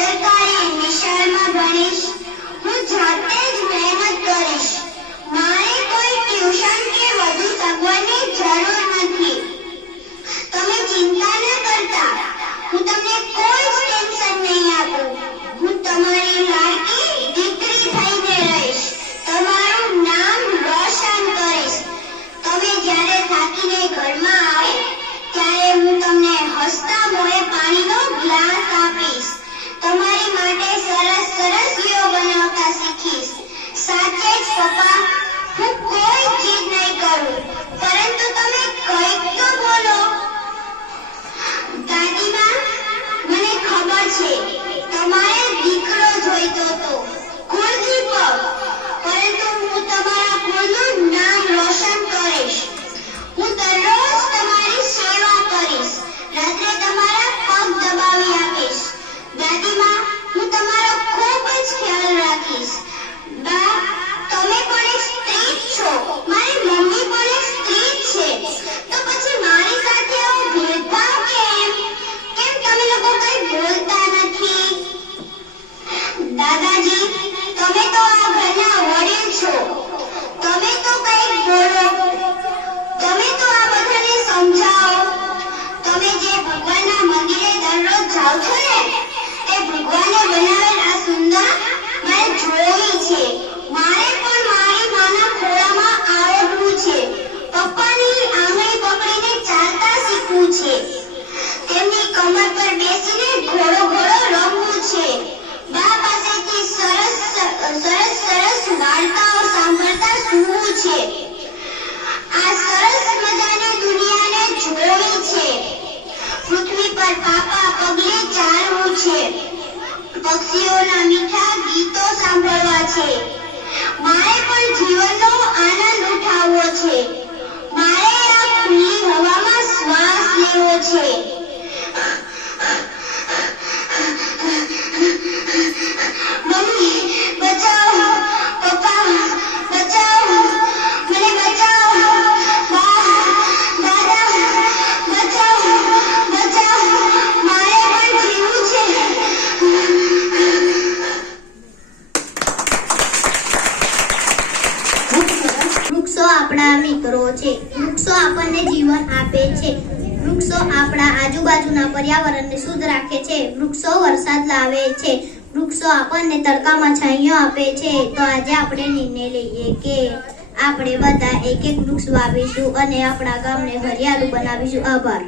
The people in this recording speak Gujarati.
સરકારી નિશાળમાં ભણીશ. હું જાતે જ મહેનત કરીશ. મારે કોઈ ટ્યુશન કે વધુ સગવડની જરૂર નથી. તમે ચિંતા ન કરતા. હું તમને કોઈ જ ટેન્શન નહીં આપું. હું તમારી લાડકી દીકરી થઈને રહીશ. તમારું નામ રોશન કરીશ. તમે જ્યારે થાકીને ઘરમાં આવો ત્યારે હું તમને હસતા મોઢે પાણીનો ગ્લાસ આપીશ. તમારી માટે સરસ સરસીઓ બનાવતા શીખીશ. સાચે જ પપ્પા, હું કોઈ જીદ નહીં કરું, પરંતુ તમે કંઈક તો બોલો. દાદીમા, મને ખબર છે તમારે દીકરો જોઈતો હતો, કુલદીપક, પરંતુ હું તમારા કુળનું નામ રોશન કરીશ. હું દરરોજ તમારી સેવા કરીશ. રાત્રે તમારા પગ દબાવી આપીશ. દાદીમા, હું તમારો ખૂબ જ ખ્યાલ રાખીશ. બા, તમે પણ એક સ્ત્રી જ છો. મારી મમ્મી પણ એક સ્ત્રી જ છે. તો પછી મારી સાથે આવો ભેદભાવ કેમ? કેમ તમે લોકો કંઈ બોલતા નથી? દાદાજી, તમે તો આ ઘરના વડીલ છો. તમે તો કંઈક બોલો. તમે તો આ બધાને સમજાવો. તમે જે ભગવાનના મંદિરે દરરોજ જાઓ છો ને, તે ભગવાને બનાવેલ આ સુંદર મારે જોવી છે. મારે પણ મારી માના ખોળામાં આવડવું છે. પપ્પાની આંગળી પકડીને ચાલતા શીખવું છે. તેમની કમર પર બેસીને ઘોડો રમવું છે. બા પાસેથી સરસ વાર્તાઓ સાંભળતા સૂવું છે. આ સરસ મજાની દુનિયાને જોવી છે. પૃથ્વી પર પાપા પગલે ચાલવું છે. પક્ષીઓના મીઠા ગીતો સાંભળવા છે. મારે પણ જીવનનો આનંદ ઉઠાવવો છે. મારે આ ખુલ્લી હવામાં શ્વાસ લેવો છે. મમ્મી, બચાવો. પપ્પા, બચાવો. મને બચાવો. બા, દાદા, બચાવો. મારે પણ જીવવું છે. વૃક્ષો આપણા મિત્રો છે. વૃક્ષો આપણને જીવન આપે છે. વૃક્ષો આપણા આજુબાજુના પર્યાવરણને શુદ્ધ રાખે છે. વૃક્ષો વરસાદ લાવે છે. વૃક્ષો આપણને તડકામાં છાંયો આપે છે. તો આજે આપણે નિર્ણય લઈએ કે આપણે બધા એક વૃક્ષ વાવીશું અને આપણા ગામને હરિયાળું બનાવીશું. આભાર.